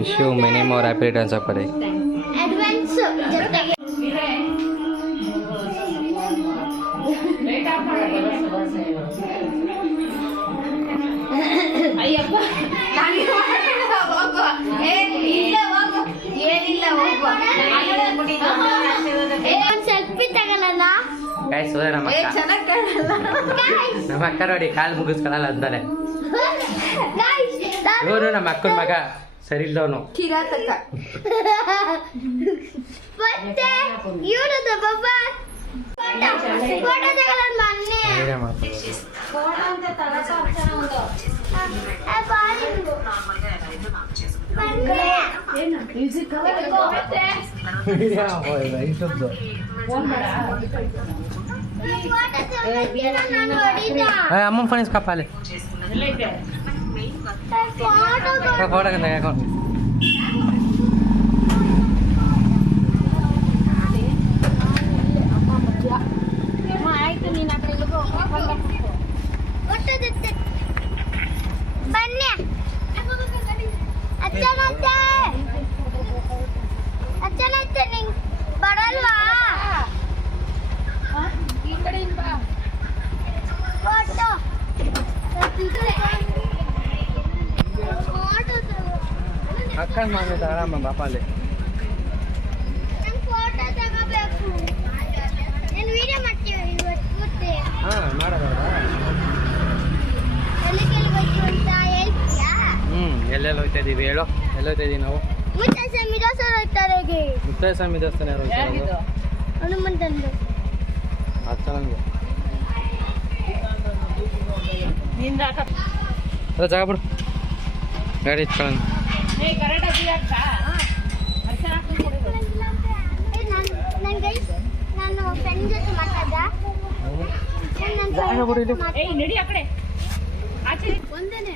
Wish you many more happy returns of the day. Advance ಜೊತೆಗೆ ಅಯ್ಯಪ್ಪ ಏನಿಲ್ಲ selfie ತಗೊಳ್ಳಲ್ಲ. ನಮ್ಮ ಅಕ್ಕ ನೋಡಿ ಕಾಲು ಮುಗಿಸ್ಕೊಳ್ಳಲ್ಲ ಅಂತಾನೆ. ಇವನು ನಮ್ಮ ಅಕ್ಕನ ಮಗ ಸರಿ ಇಲ್ದವನು. ಮತ್ತೆ ಇವನದು ಬಾಬಾ ಫೋಟೋ ತಗೊಳ್ಳಲ್ಲ ಮೊನ್ನೆ. ಅಮ್ಮ ಫೋನ್ ಇಸ್ಕಪ್ಪಾಲೆ ಫೋಟೋ ಆಯ್ತು ನೀನು ಆ ಕಡೆ ಬನ್ನಿ ಅಚ್ಚನತ್ತೆ ನಿಂಗೆ ಬರಲ್ವಾ? ಈ ಕಡೆಯಿಂದ ಬಾ. ಫೋಟೋ ಅಕ್ಕನ ಮಾಡಿದ ಆರಾಮ ಬಾಪಾಲೆ. ನಂಗೆ ಫೋಟೋ ತಗೋಬೇಕು. ನಾನು ವಿಡಿಯೋ ಮಾಡ್ತೀವಿ ಇವತ್ತು ಮತ್ತೆ. ಹಾಂ ಮಾಡೋದಾ? ಎಲ್ಲಿ ಹೋಗ್ತೀವಿ ಅಂತ ಹೇಳ್ತೀಯಾ? ಎಲ್ಲೆಲ್ಲ ಹೋಗ್ತಾ ಇದೀವಿ ಹೇಳು. ಎಲ್ಲ ಹೋಗ್ತಾ ಇದೀವಿ ನಾವು. ಮುತ್ತಸ್ವಾಮಿ ದೇವಸ್ಥಾನ ಹೋಗ್ತಾರೆ. ಮುತ್ತಸ್ವಾಮಿ ದೇವಸ್ಥಾನ ಯಾರು? ಹನುಮಂತಂದು. ಜಾಗ ಬಿಡು ಗಾಡಿ ಇಟ್ಕೊಳ್ಳೋಣ. ನಾನು ಫ್ರೆಂಡ್ ಜೊತೆ ಮಾತಾಡ ಒಂದೇನೆ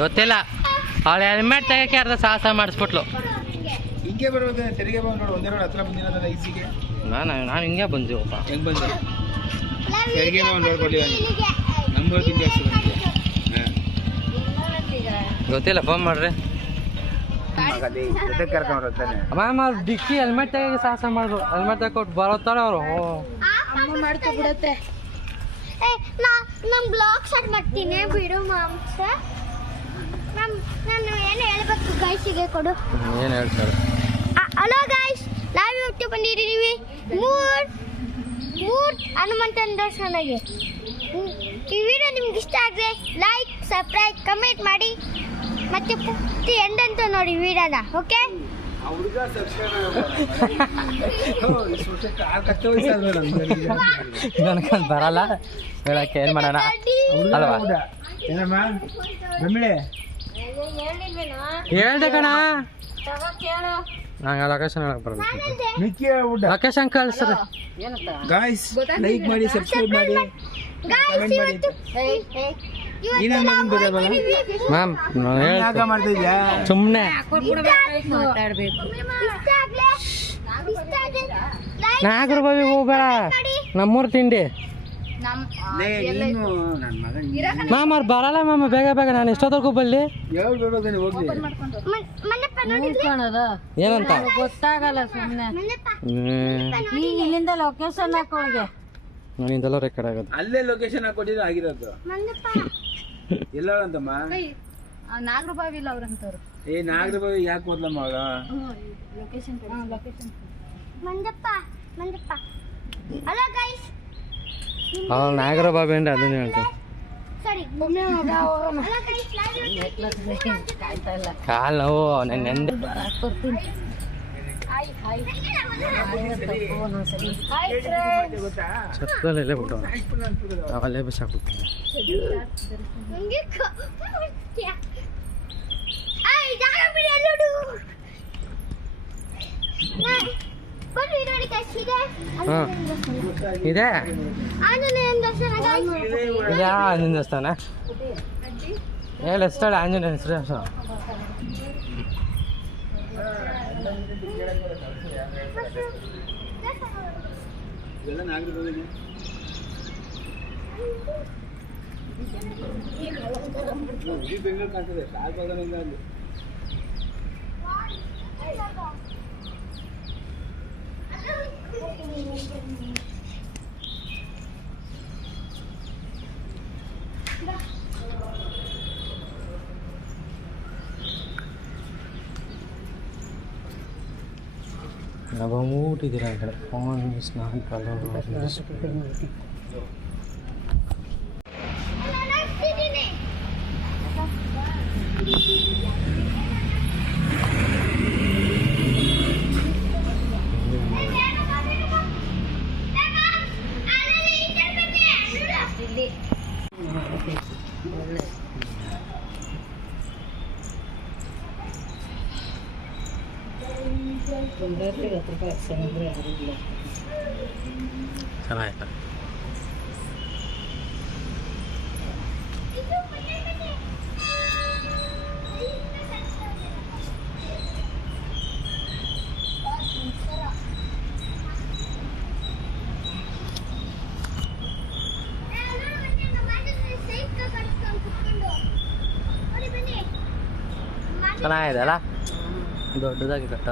ಗೊತ್ತಿಲ್ಲ. ಅವಳು ಹೆಲ್ಮೆಟ್ ತೆಗಕ್ಕೆ ಅರ್ಧ ಸಾಹಸ ಮಾಡಿಸ್ಬಿಟ್ಲು. ಹಿಂಗೆ ಬರೋದು ತೆರಿಗೆ ಬಂದು ಒಂದೇ ರೋಡ್ ಹತ್ರ ಬಂದಿರೋದಲ್ಲ ಈಸಿಗೆ. ನಾನು ಹಿಂಗೆ ಬಂದಿವಪ್ಪ. ಹೆಂಗೆ ಬಂದೆ? ತೆರಿಗೆ ಬಂದು ರೋಡ್ ಕೊಟ್ಟಿದ್ದಾನೆ. ನಮ್ಗೆ ತಿಂಡಿ ಗೊತ್ತಿಲ್ಲ, ಫೋನ್ ಮಾಡ್ರಿ. ಮ್ಯಾಮ್ ಅವ್ರು ಡಿಕ್ಕಿ ಹೆಲ್ಮೆಟ್ ತೆಗಿಗೆ ಸಾಹಸ ಮಾಡಿದ್ರು. ಹೆಲ್ಮೆಟ್ ತಗೊಟ್ಟು ಬರೋತ್ತಾರ ಅವರು ಮಾಡ್ತಾ ಬಿಡುತ್ತೆ. ನಾನು ಬ್ಲಾಗ್ ಸ್ಟಾರ್ಟ್ ಮಾಡ್ತೀನಿ ಬಿಡು ಮಾಂಸ. ನಾನು ಏನು ಹೇಳ್ಬೇಕು ಗೈಸಿಗೆ ಕೊಡು. ಏನು ಹೇಳ್ತಾರೆ? ಹಲೋ ಗೈಸ್, ನಾವು ಇವತ್ತು ಬಂದಿದ್ದೀವಿ ಮೂರ್ ಹನುಮಂತನ ದೇವಸ್ಥಾನಕ್ಕೆ. ಈ ವಿಡಿಯೋ ನಿಮ್ಗೆ ಇಷ್ಟ ಆದರೆ ಲೈಕ್, ಸಬ್ಸ್ಕ್ರೈಬ್, ಕಮೆಂಟ್ ಮಾಡಿ ಮತ್ತೆ ಪೂರ್ತಿ ಎಂದಂತ ನೋಡಿ ವಿಡಿಯೋನ. ಓಕೆ? ನನಗೆ ಬರಲ್ಲ ಹೇಳಕ್ಕೆ, ಏನು ಮಾಡೋಣ ಅಲ್ವಾ? ಹೇಳ್ದೆ ಕಣ, ನಂಗೆ ಲೊಕೇಶನ್ ಹೇಳಕ್ ಬರಲ್ಲ. ಲೊಕೇಶನ್ ಕಳಿಸ್ರಿ ಗಾಯ್ಸ್. ಲೈಕ್ ಮಾಡಿ, ಸಬ್ಸ್ಕ್ರೈಬ್ ಮಾಡಿ, ಕಮೆಂಟ್ ಮಾಡಿ. ಮ್ಯಾಮ್ ಮಾಡ್ತಿದ್ಯಾ ಸುಮ್ಮನೆ ನಾಗರಬಾವಿ ಹೋಗ್ಬೇಡ, ನಮ್ಮೂರು ತಿಂಡಿ. ಮ್ಯಾಮ್ ಅವ್ರು ಬರಲ್ಲ ಮ್ಯಾಮ್, ಬೇಗ ಬೇಗ. ನಾನು ಎಷ್ಟೊತ್ತರ್ಗೂ ಬಲ್ಲಿ ಏನಂತ ಗೊತ್ತಾಗಲ್ಲ ಸುಮ್ಮನೆ. ಇಲ್ಲಿಂದ ಲೊಕೇಶನ್ ಹಾಕೋಳಿಗೆ ನಾನಿಂದೆಲ್ಲ ರೆಕಾರ್ಡ್ ಆಗೋದು. ಅಲ್ಲೇ ಲೊಕೇಶನ್ ಹಾಕೊಟ್ಟಿದ್ದು ಆಗಿರೋದು. ಎಲ್ಲಂತಮ್ಮ ನಾಗರಬಾವಿ ಇಲ್ಲ ಅವ್ರಂತವ್ರು. ನಾಗರಬಾವಿ ಯಾಕೆ ಮೊದ್ಲಮ್ಮ ಅವಳ ಲೊಕೇಶನ್ ಮಂಜಪ್ಪ. ಹಲೋ ಗೈಸ್, ಅವ್ರು ನಾಗರಬಾವಿ ಅಂದ್ರೆ ಅದನ್ನೇ ಹೇಳ್ತಾರೆ. ಸರಿ ಕಾಲು ನೋವು ನೆಂದೆ. ಛತ್ರದಲ್ಲೇ ಬಿಟ್ಟು ನಾವಲ್ಲೇ ಬಸ್ ಹಾಕ್ಬಿಡ್ತೀವಿ. ಬನ್ನಿ ನೋಡಿ guys, ಇದೆ ಇದೆ ಆಂಜನೇಯನ ದರ್ಶನ guys. ಇದಾ ಆಂಜನೇಯ ದೇವಸ್ಥಾನ ಲೆಫ್ಟ್ ಸೈಡ್ ಆಂಜನೇಯ ದೇವಸ್ಥಾನ. ಇದೆಲ್ಲ ನಾಗರದಲ್ಲಿ ಈ ಬೆಂಗಳೂರು ಕಾಣ್ತದೆ ಸಾಕಾಗೋದ್ರಿಂದ ಅಲ್ಲಿ ನಾವು ಮೂಟಿದ್ದೀರ ಆ ಕಡೆ ಫೋನ್ ಸ್ನಾನ ಚೆನ್ನಾಯ್ತು. ಚೆನ್ನಾಗಿದೆ ಅಲ್ಲ, ದೊಡ್ಡದಾಗಿ ಕಟ್ಟ.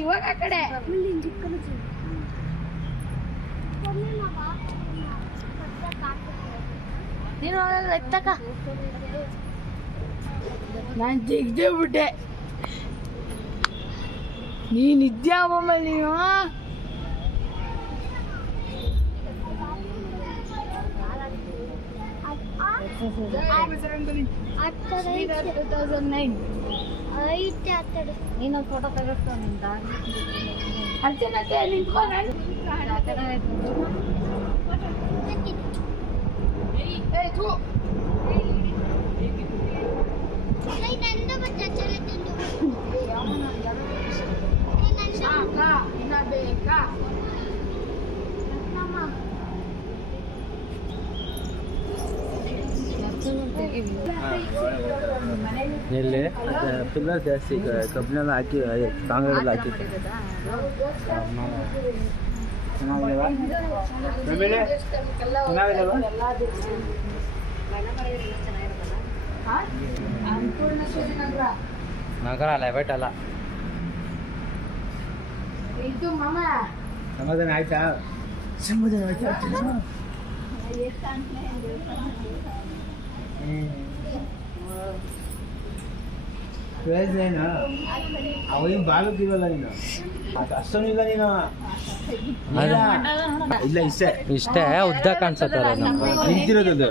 ಇವಾಗ ಆ ಕಡೆ ನೀನು ಎತ್ತಕ ನಾನು ಜಿಗ್ದೇ ಬಿಟ್ಟೆ. ನೀನಿದ್ಯಾ ಅಮ್ಮ ನೀನು ನೀನು ಫೋಟೋ ತೆಗೆಸ್ಕೊ ನಿಂದ ಎಲ್ಲಿ ಪಿಲ್ಲರ್ ಜಾಸ್ತಿ ಕಬ್ಬಿಣೆಲ್ಲ ಹಾಕಿ ಕಾಂಗ್ರೆಲ್ಲ ಹಾಕಿ ನಗರ ಅಲ್ಲ ಬಟ್ ಅಲ್ಲ. ಸಮಾಧಾನ ಆಯ್ತಾ? ಸಮಾಧಾನ ಆಯ್ತಾ? ಏನು ಅವೇನು ಬಾಲಕ್ಕಿರಲ್ಲ ನೀನು, ಅಷ್ಟೊಂದಿಲ್ಲ ನೀನು. ಇಲ್ಲ ಇಷ್ಟೇ ಉದ್ದ ಕಾಣಿಸುತ್ತಾರೆ ನಮ್ಗೆ ನಿಂತಿರೋದು.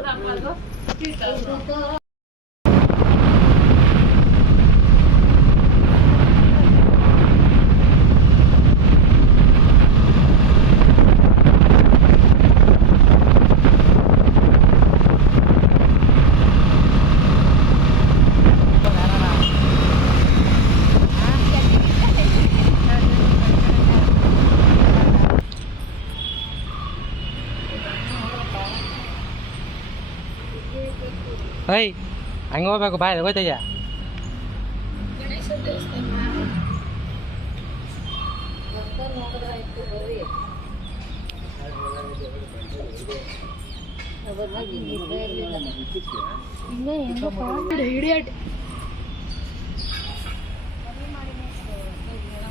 ಹೈ ಹಂಗೆ ಹೋಗ್ಬೇಕು, ಬಾಯ್ ಹೋಗ್ತಯ್ಯ.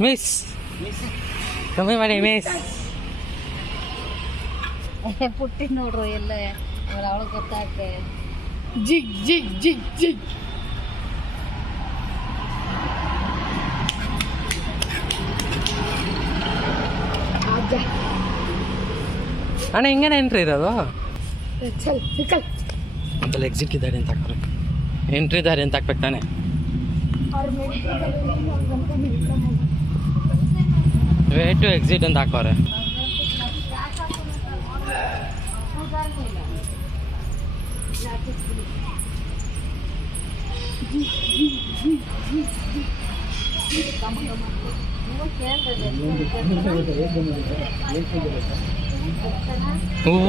ಮಿಸ್ ಕಮ್ಮಿ ಮಾಡಿ ಮಿಸ್. ಪುಟ್ಟಿ ನೋಡ್ರು ಎಲ್ಲ ಅವಳು ಗೊತ್ತಾಗ್ತೆ. ಜಿಗ್ ಜಿಗ್ ಜಿಗ್ ಜಿಗ್ ಅಣ್ಣ ಹಿಂಗೇನೆ ಎಂಟ್ರಿ ಇರೋದು. ಚಲ್ ನಿಕಲ್ ಅಂತಲ್ಲಿ ಎಕ್ಸಿಟ್ ಇದ್ದಾರೆ ಅಂತ ಹಾಕ್ಬೇಕು, ಎಂಟ್ರಿ ಇದ್ದಾರೆ ಅಂತ ಹಾಕ್ಬೇಕು ತಾನೆ. ವೇ ಟು ಎಕ್ಸಿಟ್ ಅಂತ ಹಾಕೋರೆ.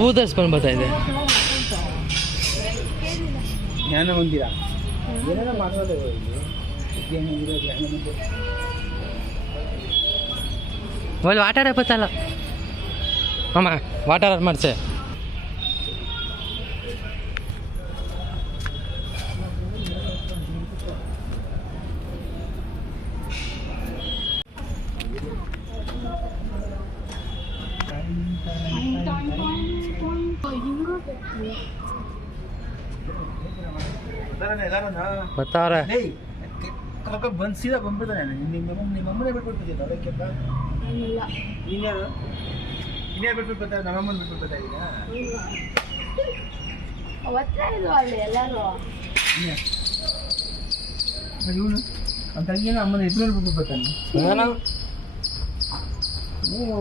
ಊದರ್ಸ್ಕೊಂಡು ಬರ್ತಾ ಇದೆ. ಜ್ಞಾನ ಹೊಂದಿರ ಏನೇನೋ ಮಾಡೋದು ಜ್ಞಾನ ಹೊಂದಿರೋ ಜ್ಞಾನ ಹೊಂದಿರೋ వాళ్ళు వాటర్ అయిపోతాలో అమ్మా వాటర్ మర్చే ಬರ್ತಾವ್ರೆ. ಬಂದು ಸೀದಾ ಬಂದ್ಬಿಡ್ತಾನೆ. ನಿಮ್ಮಮ್ಮನೇ ಬಿಟ್ಬಿಡ್ತಿದ್ದೆ ಅದಕ್ಕೆಪ್ಪ ಇನ್ಯಾರು ಬಿಟ್ಬಿಟ್ಟು ಬರ್ತಾರೆ. ನಮ್ಮಮ್ಮನ ಬಿಟ್ಬಿಟ್ಟು ಬರ್ತಾ ಇದ್ದೀರಾ? ಇವನು ಅವ್ನ ತಂಗಿನ ಅಮ್ಮನ ಇಬ್ಬರು ಬಿಟ್ಬಿಟ್ಟು ಬರ್ತಾನೆ. ನೀವು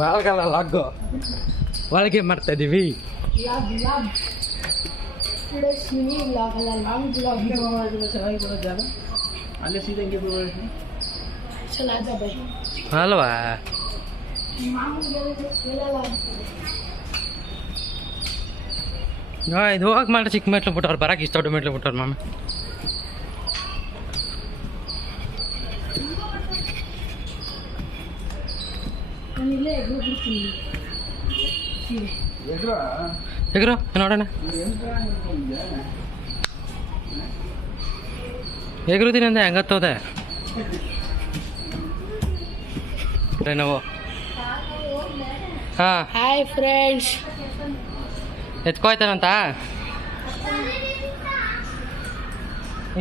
వాళ్ళకಲ್ಲ లాగ్గో వాళ్ళకి ಮಾಡ್ತಾ ಇದೀವಿ. ಚೆನ್ನಾಗಿರೋ ಜಾಗ ಅಲ್ಲೇ ಸೀದಾ ಹಿಂಗೆ ಅಲ್ವಾ? ಇದು ಹೋಗಿ ಮಾಡಿ ಚಿಕ್ಕ ಮೆಟ್ಲು ಬಿಟ್ಟವ್ರು, ಬರಕ್ಕೆ ಇಷ್ಟ ದೊಡ್ಡ ಮೆಟ್ಲು ಬಿಟ್ಟವ್ರು ಮಾಮ. ಎಗ್ರು ನೋಡೋಣ. ಎಗ್ರುತ್ತೀನಿ ಅಂದೆ ಹೆಂಗತ್ತೋದೆ ನಾವು. ಹಾಂ ಹಾಯ್ ಫ್ರೆಂಡ್ಸ್. ಎತ್ಕೋಯ್ತಾನಂತ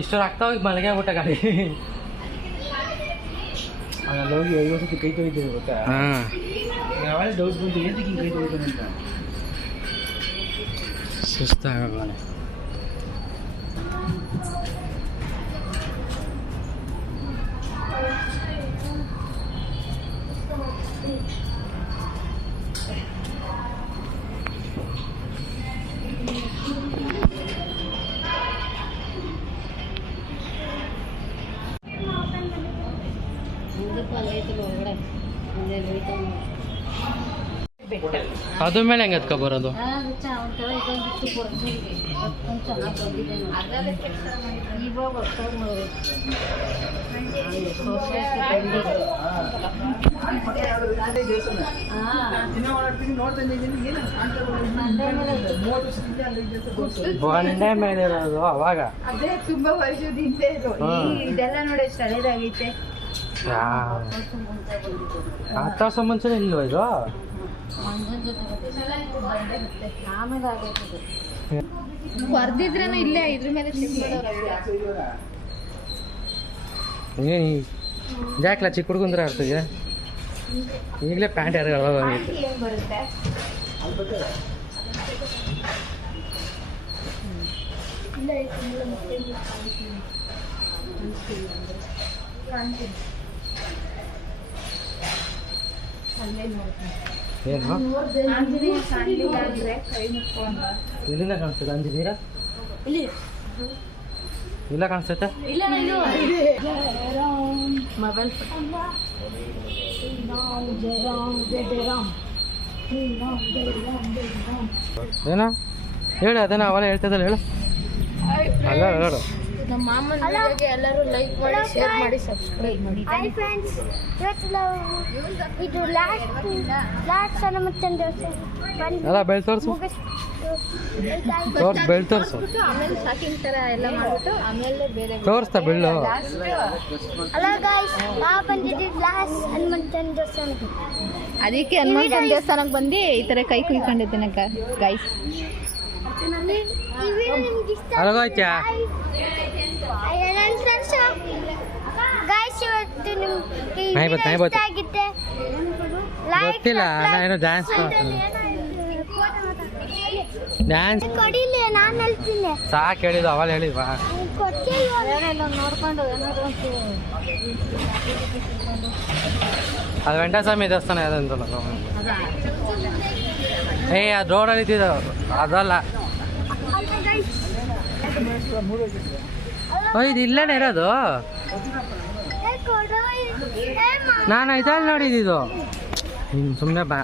ಇಷ್ಟು ಆಗ್ತಾವ ಮಲಗೆ ಬಿಟ್ಟ ಗಾಡಿ. ಅಲ್ಲಿ ಹೋಗಿ 50 ಸತಿ ಕೈ ತೊಳಿತೀವಿ ಗೊತ್ತಾ? ಹಾಂ ಯಾವಾಗ ಡೌಟ್ ಬಂತು ಏನಕ್ಕೆ ಕೈ ತೊಳಿತಾನೆ ಅಂತ. ಸುಸ್ತಾಗೋಣ. ಅದ್ರ ಮೇಲೆ ಹೆಂಗೆ ಎತ್ಕೊ ಬರೋದು? ಬಂಡೆ ಮೇಲೆ ಇರೋದು ಅವಾಗ. ಅದೇ ತುಂಬಾ ವರ್ಷದ ಹಿಂದೆ ಇದೆಲ್ಲ ನೋಡಿ ಎಷ್ಟು ಹಳೇದಾಗೈತೆ. 10 ವರ್ಷ ಮುಂಚೆನೇ ಇಲ್ವ ಇದು? ಬರ್ದಿದ್ರೇನು ಇಲ್ಲೇ ಇದ್ರ ಮೇಲೆ ಜಾಕ್ಲ ಚಿಕ್ಕ ಹುಡುಗಂದ್ರೆ ಆಗ್ತದೆ. ಈಗಲೇ ಪ್ಯಾಂಟ್ ಯಾರು ಆಗೈತೆ. ಏನು ಎಲ್ಲಿಂದ ಕಾಣಿಸ್ತದೆ ಆಂಜನೇಯ? ಇಲ್ಲ ಕಾಣಿಸ್ತೈತೆ. ಮೊಬೈಲ್ ಏನೋ ಹೇಳು, ಅದೇನೋ ಅವೆಲ್ಲ ಹೇಳ್ತಿದ್ದಲ್ಲ, ಹೇಳು. ಅಲ್ಲ ಹೇಳು. ನಮ್ಮ ಮಾಮನ ವಿಡಿಯೋಗೆ ಎಲ್ಲರೂ ಲೈಕ್ ಮಾಡಿ, ಶೇರ್ ಮಾಡಿ, ಸಬ್ಸ್ಕ್ರೈಬ್ ಮಾಡಿ. ಹಾಯ್ ಫ್ರೆಂಡ್ಸ್, ಇವತ್ತು ನಾವು ಇದು ಲಾಸ್ಟ್ ಹನುಮಂತನ ದೇವಸ್ಥಾನ ಅಲ್ಲ ಬೆಳ್ ತೋರಿಸು, ಬೆಳ್ ತೋರಿಸು. ಆಮೇಲೆ ಶಾಕಿಂಗ್ ತರ ಎಲ್ಲ ಮಾಡ್ಬಿಟ್ಟು ಆಮೇಲೆ ಬೇರೆ ತೋರಿಸ್ತಾ ಬೆಳ್ಳು. ಹಲೋ ಗಾಯ್ಸ್, ನಾವು ಬಂದಿದ್ದೀವಿ ಲಾಸ್ಟ್ ಹನುಮಂತನ ದೇವಸ್ಥಾನಕ್ಕೆ. ಅದಕ್ಕೆ ಹನುಮಂತನ ದೇವಸ್ಥಾನಕ್ಕೆ ಬಂದು ಈ ತರ ಕೈ ಕುಯ್ಕೊಂಡಿದ್ದೇನೆ ಗೈಸ್. ಈ ವಿಡಿಯೋ ನಿಮ್ಗೆ ಇಷ್ಟ ಅಲಗೋಯ್ತಾ? ಗಾಯ್ಸ್, ಇವತ್ತು ನಿಮ್ಗೆ ಈ ನಾಯಿ ವಿಡಿಯೋ ಬತ್ತು. ಇಷ್ಟ ಆಗಿತ್ತೆ ಗೊತ್ತಿಲ್ಲ, ನಾನು ಡ್ಯಾನ್ಸ್ ಡ್ಯಾನ್ಸ್ ಕೊಡಿಲ್ಲ, ನಾನು ಹೇಳ್ತೀನಿ. ಸಾಕು ಹೇಳಿದ್ದು, ಅವಳು ಹೇಳಿದ್ವಾ? ನೋಡ್ಕೊಂಡು ಅದು ವೆಂಕಟಸ್ವಾಮಿ ದೇವಸ್ಥಾನ ಯಾವ್ದಂತಲ್ಲ. ಅದು ರೋಡಲ್ಲಿ ಇದ್ದಿದ್ದು ಅದಲ್ಲ. ಇದು ಇಲ್ಲೇನೆ ಇರೋದು. ನಾನು ಇದಲ್ಲಿ ನೋಡಿದ್ದು. ನೀನು ಸುಮ್ಮನೆ ಬಾ.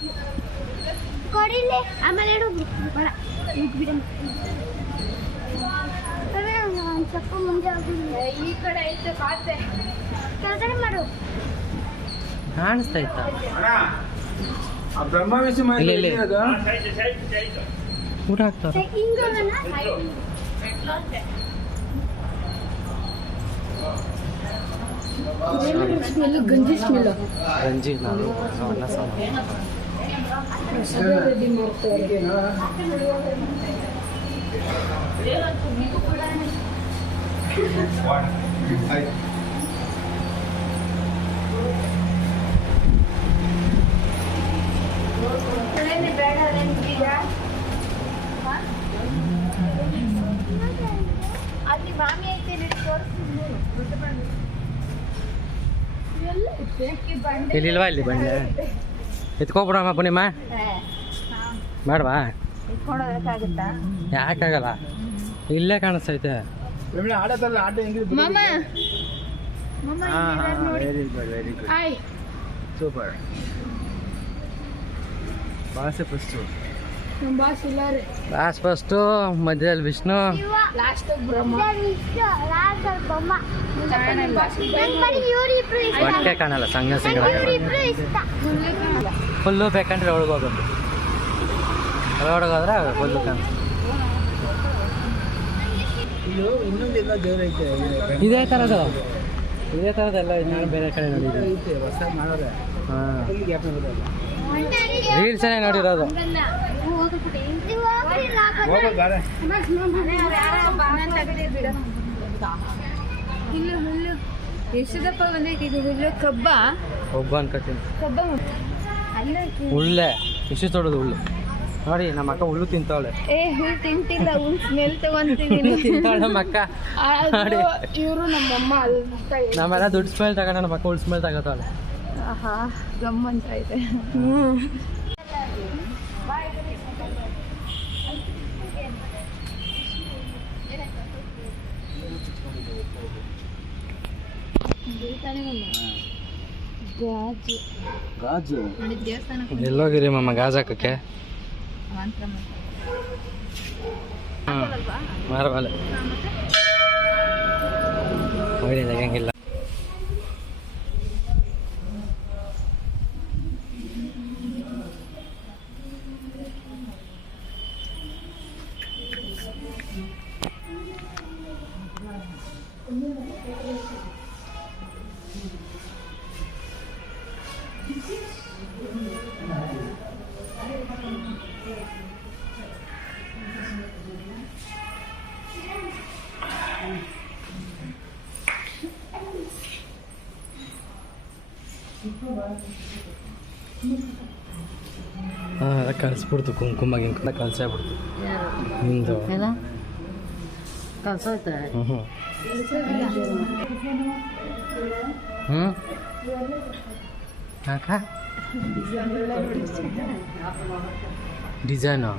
ಕೊಡಿಲಿ ಆಮೇಲೆ ಇಡು ಬೇಡ ಸ್ವಲ್ಪ ಮುಂದೆ ಈ ಕಡೆ ಐತೆ ಪಾತ್ರೆ ಕೆಳಗಡೆ ಮಾಡು ಕಾಣಿಸ್ತಾ ಇತ್ತ. ಬ್ರಹ್ಮ ವಿಷ್ಣು ಇಲ್ಲಿ ಊಟ ಹಾಕ್ತಾರೆ. ಗಂಜಿ ನಾನು ಅನ್ನ ಸಾಂಬಾರು. ಅಲ್ಲಿ ಮಾಮಿ ಐತೆ ಇಲ್ಲಿಲ್ವಾ ಇಲ್ಲಿ ಬಂಡೆ ಎತ್ಕೊಬಿಡಮ್ಮ ಪುಣ್ಯಮ್ಮ ಬೇಡವಾ? ಇಟ್ಕೊಂಡೋಗಕ್ಕಾಗುತ್ತಾ? ಯಾಕಾಗಲ್ಲ, ಇಲ್ಲೇ ಕಾಣಿಸ್ತೈತೆ. ಆಡತ್ತಲ್ಲ ಆಟ ಹೆಂಗಿದ್ರು ಮಾಮ ವೆರಿ ಗುಡ್ ಹಾಯ್ ಸೂಪರ್. ಭಾಷೆ ಫಸ್ಟು ಬಾಸ್ ಇಲ್ಲಾರೆ ಲಾಸ್ಟ್ ಫಸ್ಟು, ಮಧ್ಯದಲ್ಲಿ ವಿಷ್ಣು, ಲಾಸ್ಟ್ ಬ್ರಹ್ಮ ಹೊಟ್ಟೆ ಕಾಣಲ್ಲ, ಸಂಘ ಸಂಘ ಫುಲ್ಲು ಬೇಕಂದ್ರೆ ಒಳಗೋಗೋದು. ಒಳಗೋದ್ರೆ ಫುಲ್ಲು ಕಾಣ. ಇದು ಇನ್ನೊಂದು ಎಲ್ಲ ದೇವ್ರ ಐತೆ ಇದೇ ಥರದ್ದೆಲ್ಲ ನಾನು ಬೇರೆ ಕಡೆ ನೋಡಿದ್ದೀನಿ. ಐತೆ ಹೊಸ ಮಾಡೋದೆ. ಹಾಂ, ಇಲ್ಲಿ ಗ್ಯಾಪ್ ಬರೋಲ್ಲ. ರೀಲ್ಸೇ ನೋಡಿರೋದು. ಹೋಗೋ ಗಾಡಿ ಹುಲ್ಲು ಎಷ್ಟದಪ್ಪ ಬಂದೈತಿ ಇದು ಹುಲ್ಲು? ಕಬ್ಬ ಒಬ್ಬ ಅನ್ಕೋತೀನಿ. ಕಬ್ಬ ಹುಲ್ಲೆ ಇಷ್ಟು ತೊಡೋದು ಹುಲ್ಲು ನೋಡಿ. ನಮ್ಮ ಅಕ್ಕ ಹುಲ್ಲು ತಿಂತಾವಳೆ. ಹುಲ್ಲು ತಿಂತಿಲ್ಲ, ಹುಲ್ಲು ಸ್ಮೆಲ್ ತಗೊಂತಿದ್ದೀನಿ. ತಿಂತಾಳೆ ನಮ್ಮ ಅಕ್ಕ ನೋಡಿ. ಇವರು ನಮ್ಮಮ್ಮ ನಮ್ಮೆಲ್ಲ ದುಡ್ಡು ಸ್ಮೆಲ್ ತಗೊಂಡು ನಮ್ಮ ಅಕ್ಕ ಹುಲ್ ಸ್ಮೆಲ್ ತಗೋತಾಳೆ. ಆಹಾ ಗಮ್ಮಂತ ಐತೆ. ಗಾಜು ನೋಡಿ ದೇವಸ್ಥಾನ ಎಲ್ಲೋಗಿರಿ ಮಮ್ಮ ಗಾಜ್ ಹಾಕಕ್ಕೆ? ಮಾರಬಾಲೆ ಹಂಗಿಲ್ಲ. ಹಾಂ, ಕಲಿಸ್ಬಿಡ್ತು. ಕುಂಕುಮ ಗಿಂಕುಮ ಕಲಿಸಾಗ್ಬಿಡ್ತು ನಿಂದು. ಹ್ಞೂ ಯಾಕ ಡಿಸೈನು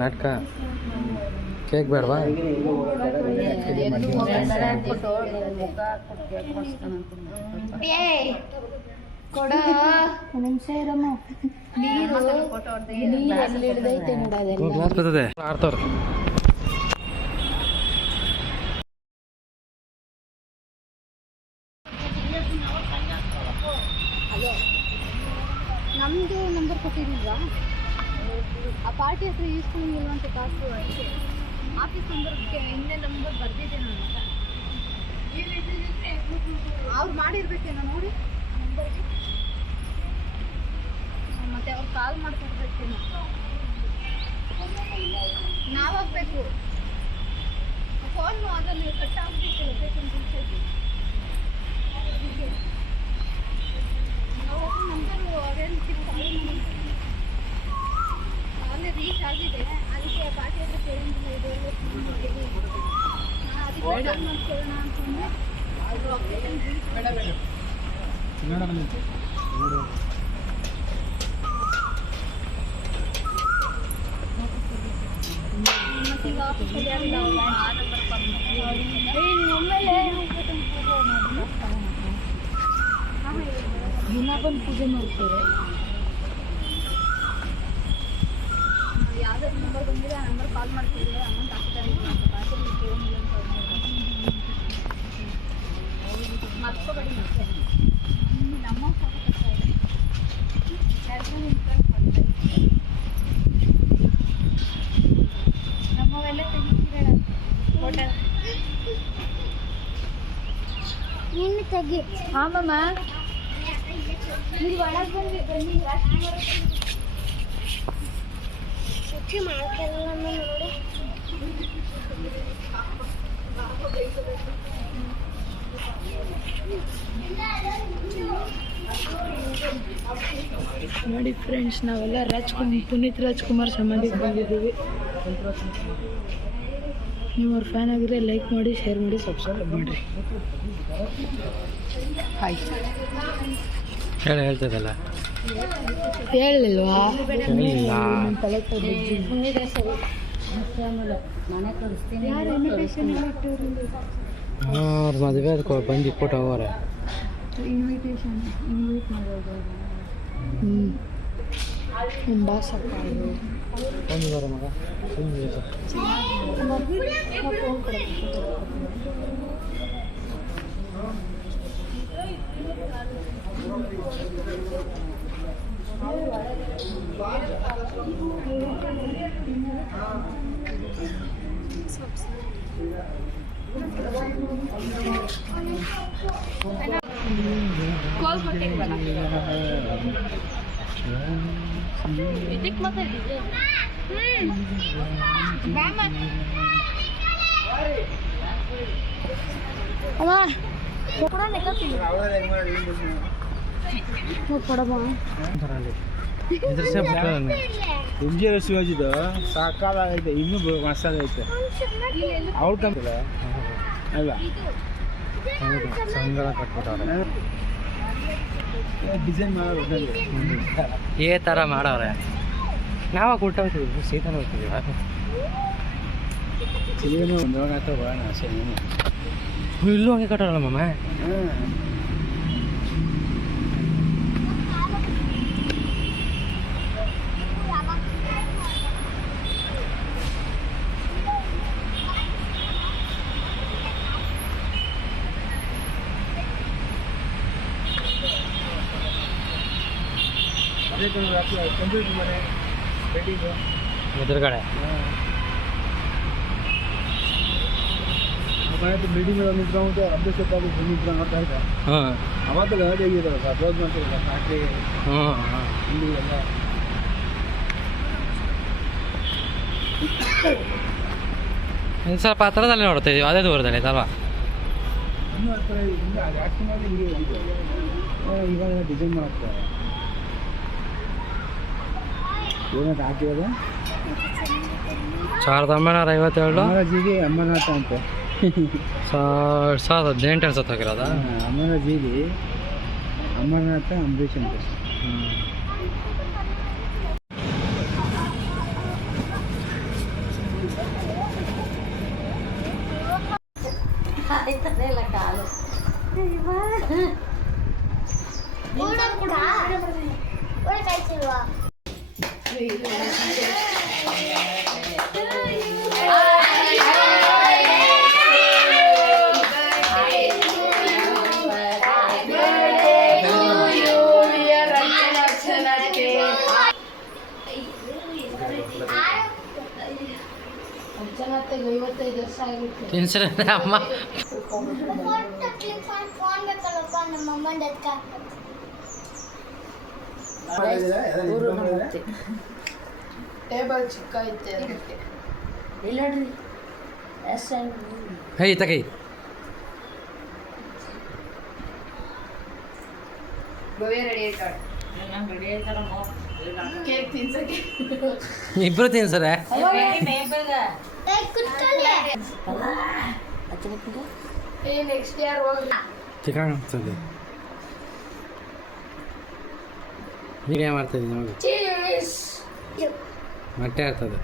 ನಾಟಕ ಕೇಕ್ ಬೇಡವಾ? ಕೊಡ ನಿಮಿಷ ಇರಮ್ಮ. ನೀರು ಎಲ್ಲಿ ಹಿಡ್ದೈತೆ ನೋಡೋದೆಲ್ಲ. ಗ್ಲಾಸ್ ಬರ್ತದೆ ಆಡ್ತವ್ರು. ನಮ್ಮದು ನಂಬರ್ ಕೊಟ್ಟಿದ್ದೀಲ್ವಾ? ಆ ಪಾರ್ಟಿ ಹತ್ರ ಯೂಸ್ಕೊಂಡಿಲ್ವ ಅಂತ ಕಾಸು ಅದಕ್ಕೆ ಆಫೀಸ್ ನಂಬರ್ಗೆ ಹಿಂದೆ ನಂಬರ್ ಬರ್ದಿದ್ದೆ ನಾನು. ಅವ್ರು ಮಾಡಿರ್ಬೇಕೇನೋ ನೋಡಿ ನಂಬರ್ಗೆ, ಮತ್ತೆ ಅವ್ರು ಕಾಲ್ ಮಾಡ್ತಿರ್ಬೇಕೇನೋ. ನಾವು ಹೋಗ್ಬೇಕು ಫೋನ್ ಅದನ್ನು ಕಟ್ ಆಗ್ಬೇಕು ಲೊಕೇಶನ್ ಕನ್ನಡ ಬಂದಿತ್ತು ನೋಡು. ದಿನ ಬಂದು ಪೂಜೆ ಮಾಡ್ತಾರೆ. ಯಾವ್ದಾದ್ರು ನಂಬರ್ ಬಂದಿದೆ ಆ ನಂಬರ್ ಕಾಲ್ ಮಾಡ್ತಿದ್ರೆ ಅಮೌಂಟ್ ಹಾಕ್ತಾರೆ ಮರ್ಕೋಬೇಡಿ. ಮತ್ತೆ ನಮ್ಮ ನಮ್ಮವೆಲ್ಲ ತೆಗಿತೀರ ಹೋಟೆಲ್ ನೀನು ತೆಗಿ. ಹಾಮಮ್ಮ ನೀವು ಒಳಗೆ ಬಂದು ಬನ್ನಿ. ಸುಚ್ಚಿ ಮಾಡ್ತಾರಲ್ಲ ನೋಡಿ. ನೋಡಿ ಫ್ರೆಂಡ್ಸ್, ನಾವೆಲ್ಲ ಪುನೀತ್ ರಾಜ್ಕುಮಾರ್ ಸಮಾಧಿಗೆ ಬಂದಿದ್ದೀವಿ. ನೀವು ಅವ್ರ ಫ್ಯಾನ್ ಆಗಿದ್ರೆ ಲೈಕ್ ಮಾಡಿ, ಶೇರ್ ಮಾಡಿ, ಸಬ್ಸ್ಕ್ರೈಬ್ ಮಾಡಿರಿ. ಆಯ್ತು ಹೇಳ್ತದಲ್ಲ ಹೇಳಿಲ್ವಾ? ಅವ್ರ ಮದುವೆ ಅದಕ್ಕೆ ಬಂದು ಫೋಟೋ ಅವರೇ ಇನ್ವಿಟೇಷನ್ ಇನ್ವೈಟ್ ಮಾಡೋದು. ಬಾಸ್ ಅಪ್ಪ ಒಂದು ಬರ ಮಗ ಫೋನ್ ಕೊಡ. ಕಾಲ್ ಕೊಟ್ಟಿಲ್ವಲ್ಲ ಇದಕ್ಕೆ ಮಾತಾಡಿದ್ದೆ. ಅಮ್ಮ ಕೊಡ ಲೆಕ್ಕತ್ತಿಲ್ಲ ಕೊಡಮ್ಮ. ಎಂಜಿಆರ್ ಶಿವಾಜಿದು ಸಾಕಾಗೈತೆ, ಇನ್ನೂ ಮಸಾಲ ಐತೆ. ಅವ್ರು ತಂದಿಲ್ಲ ಅಲ್ಲ, ಸಂಗಳ ಕಟ್ಬಿಟ್ಟವ್ರೆ. ಡಿಸೈನ್ ಮಾಡೋದು ಏ ಥರ ಮಾಡವ್ರೆ. ನಾವು ಕೊಟ್ಟು ಹೋಗ್ತೀವಿ, ಸೀತಾನ ಹೋಗ್ತೀವಿ. ಸಿನಿಮಾ ಒಂದು ಅಥವಾ ಸಿನಿಮಾ ಇಲ್ಲೂ ಹಂಗೆ ಕಟ್ಟೋರಲ್ಲ ಮಮ್ಮ. ಕಂಪ್ಯೂಟರ್ ಮನೆ ರೆಡಿದು ಎದುರುಗಡೆ ಬಿಲ್ಡಿಂಗ್ ನಿಂತ್ಕೊಂಡು ಅಭ್ಯಾಸ ನಿಂತ್ಕೊಂಡು ನೋಡ್ತಾ ಇದ್ದೆ. ಹಾಂ ಅವತ್ತು ಗಾಡಿ ಆಗಿದ್ದಾವೆ ಕ್ಲೋಸ್ ಮಾಡ್ತಿರಲ್ಲ ಫ್ಯಾಕ್ಟ್ರಿ ಇಲ್ಲಿ ಎಲ್ಲ. ಇನ್ನು ಸ್ವಲ್ಪ ಹತ್ರದಲ್ಲಿ ನೋಡ್ತಾ ಇದೀವಿ, ಅದೇ ದೂರದಲ್ಲಿ ಐತಲ್ವಾ? ಇನ್ನೂ ಆ ಥರ ಇನ್ನೂ ಅದು ಆ್ಯಕ್ಟಿಂಗ್ ಮಾಡಿ ಹಿಂಗೆ ಇದೆ. ಇವಾಗ ಡಿಸೈನ್ ಮಾಡ್ತಾರೆ. ಏನಂತ ಹಾಕಿರೋದು 1957 ಅಮರಜೀವಿ ಅಮರನಾಥ ಅಂತ 2018 ಅನ್ಸತ್ತೆ ಹಾಕಿರೋದ. ಅಮರಜೀವಿ ಅಮರನಾಥ ಅಂಬರೀಷ್ ಅಂತ. ತಿನ್ಸ್ರೆ ಅಮ್ಮ. ಟೇಬಲ್ ಚಿಕ್ಕ ಐತೆ ಇಲ್ಲ ನೋಡ್ರಿ. ಹೈ ತಗೈ ಕೇಕ್ ತಿನ್ಸಕ್ಕೆ ಇಬ್ರು ತಿನ್ಸರೆ. ಚಿಕನ್ ಆಗ್ತದೆ ನೀವೇ ಮಾಡ್ತಾಯಿದ್ದೀನಿ ನಮಗೆ ಮೊಟ್ಟೆ ಆಗ್ತದೆ